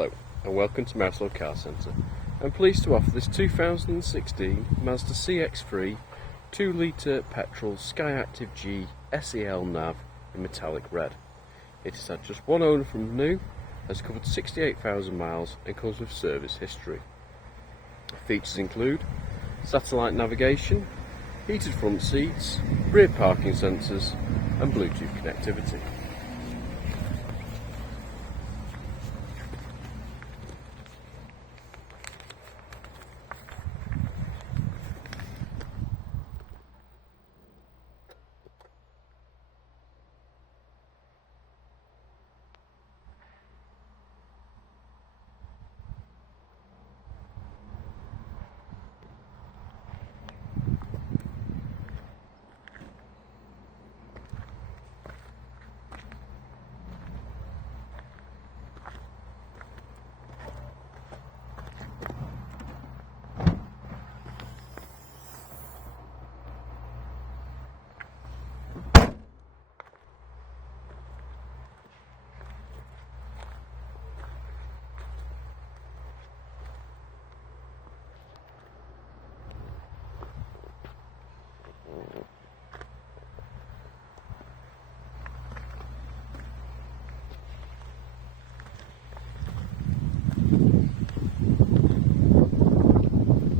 Hello and welcome to Mouselow Car Centre. I'm pleased to offer this 2016 Mazda CX-3 2 litre petrol SKYACTIV-G SEL nav in metallic red. It has had just one owner from new, has covered 68,000 miles and comes with service history. Features include satellite navigation, heated front seats, rear parking sensors and Bluetooth connectivity.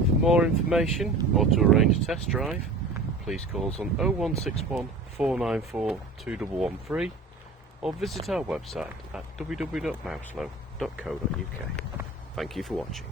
For more information or to arrange a test drive, please call us on 0161 494 2113 or visit our website at www.mouselow.co.uk. Thank you for watching.